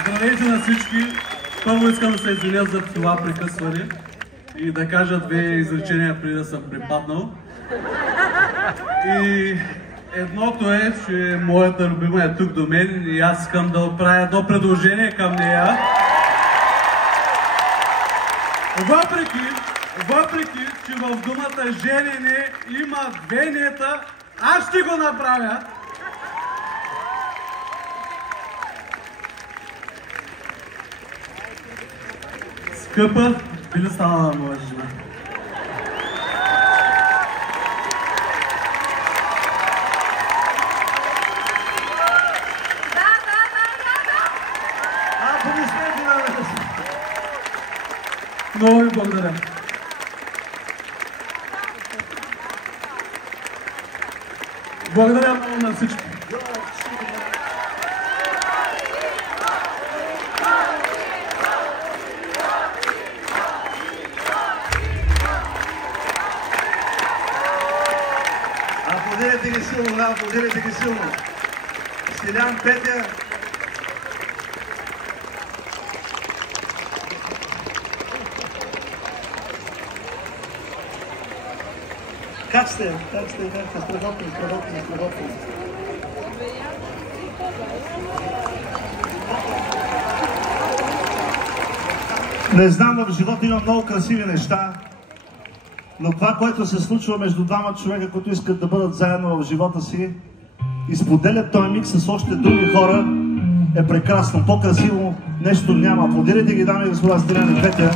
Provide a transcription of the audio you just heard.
Здравейте на всички! Първо искам да се извиня за това прекъсване и да кажа две изречения преди да съм припаднал. И едното е, че моята любима е тук до мен и аз искам да отправя едно предложение към нея. Въпреки, че в думата женене има две нета, аз ще го направя. Скъпа, би ли станала моя жена? Много ви благодаря. Благодаря много на всички. Аплодирайте ги силно, аплодирайте ги силно. Стилян, Петя. Как сте? Страхотно. Не знам, в живота има много красиви неща, но това, което се случва между двама човека, които искат да бъдат заедно в живота си и споделят този миг с още други хора, е прекрасно. По-красиво нещо няма. Аплодирайте ги, дами и господа, Стилян и Петя.